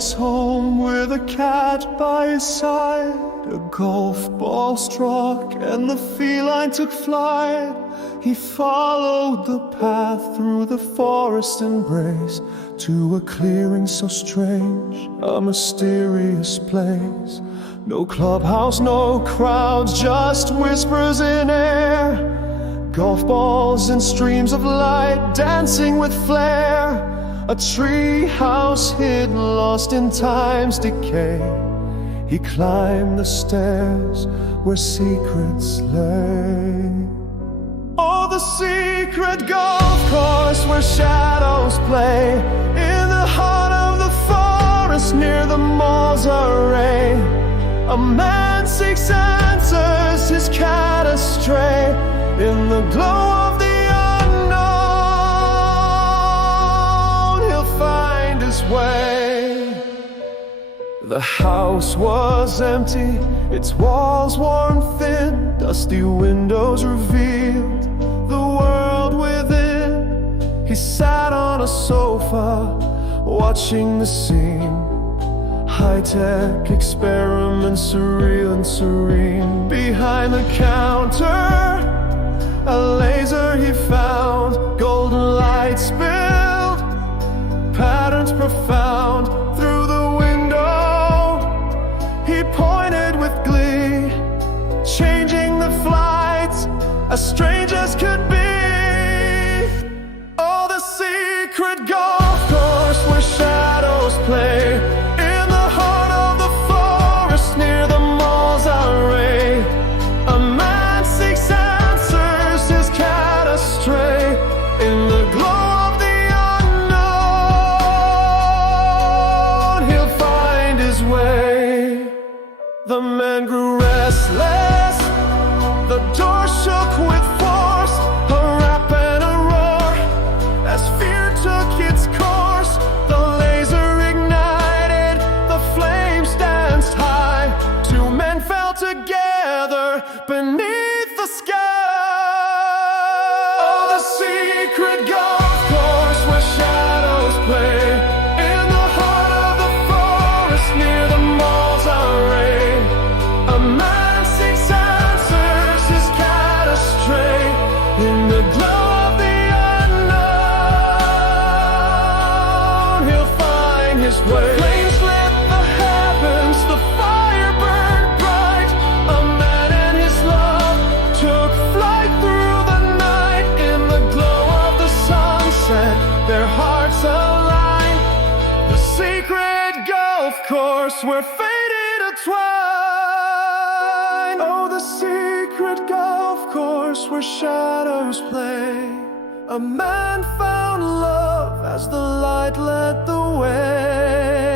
his home with a cat by his side. A golf ball struck and the feline took flight. He followed the path through the forest embrace to a clearing so strange, a mysterious place. No clubhouse, no crowds, just whispers in air. Golf balls and streams of light dancing with flair. A tree house hidden, lost in time's decay. He climbed the stairs where secrets lay. Oh, the secret golf course where shadows play, in the heart of the forest near the mall's array. A man seeks answers, his cat astray, in the glow of the unknown. He'll find his way. The house was empty, its walls worn thin, dusty windows revealed the world within. He sat on a sofa, watching the scene. High-tech experiments, surreal and serene. Behind the counter, a laser he found. Golden light spilled, patterns profound. Through the window, he pointed with glee, changing the flights as strange as could be. Oh, the secret golf course where shadows play, in the heart of the forest near the mall's array. A man seeks answers, his cat astray, in the glow of the unknown. He'll find his way. The man grew restless, the door shook with force, a rap and a roar as fear took its course. The laser ignited, the flames danced high. Two men fell together beneath the sky. Oh, the secret golf course where shadows play, in the heart of the forest near the mall's array. A man seeks answers, his cat astray, in the glow of the unknown. He'll find his way. Flames lit the heavens, the fire burned bright. A man and his love took flight through the night. In the glow of the sunset, their hearts aligned. The secret golf course where fate intertwined. Oh, the secret golf course where shadows play. A man found love as the light led the way.